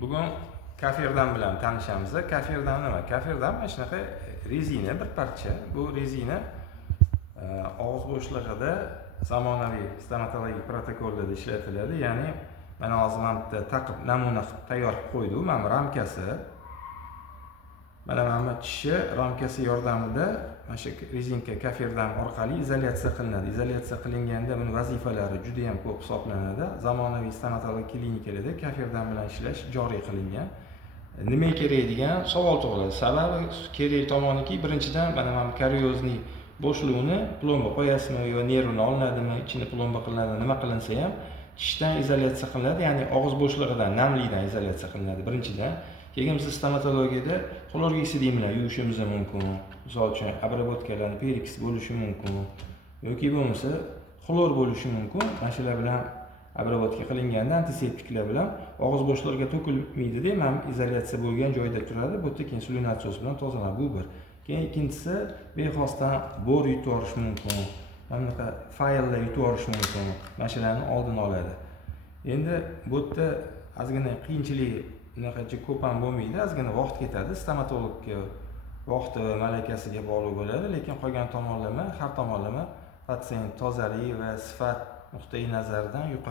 Bugun kafirdan bilan tanishamiz. Kafirdan nima? Kafirdan mana shunaqa rezina bir parcha. Bu rezina og'iz bo'shlig'ida zamonaviy stomatologik protokollarda ishlatiladi. Ya'ni mana hozir men bitta taqib namuna qilib tayyor qilib qo'ydim. Mana ramkasi. Mana tishi ramkasi yordamida mana shu rezinka kafirdan orqali izolyatsiya qilinadi. Izolyatsiya qilinganda buning vazifalari juda ham ko'p hisoblanadi. Zamonaviy stomatologik klinikalarda kafirdan bilan ishlash joriy qilingan. Nima kerak degan savol tug'iladi. Sababi kerak tomoniki, birinchidan mana kariozning bo'shlig'ini plomba qo'yasizmi yo nervini olinadimi, ichini plomba qilinadi, nima qilinsa ham tishdan izolyatsiya qilinadi, ya'ni og'iz bo'shlig'idan, namlikdan izolyatsiya qilinadi birinchidan. Keyin biz stomatologiyada xlorgeksidin bilan yuvishimiz mumkin. Misol uchun obrabotkalarni periks bo'lishi mumkin yoki bo'lmasa xlor bo'lishi mumkin. Mana shular bilan obработка qilinganda antiseptiklar bilan og'iz bo'shlig'iga to'kilmaydi-da, ham izolyatsiya bo'lgan joyda turadi. Bu yerda keyin slinatsiyoz bilan tozalanadi. Bu bir. Keyin ikkinchisi bexosdan bor yutib olish mumkin. Mana bunaqa fayllar yutib olish mumkin. Mana shularni oldini oladi. Endi bu yerda ozgina qiyinchilik unaqacha ko'p ham bo'lmaydi, ozgina vaqt ketadi. Stomatologga vaqti va malakasiga bog'liq bo'ladi, lekin qolgan tomonlama, har tomonlama patsient tozaligi va sifat nuqtai nazaridan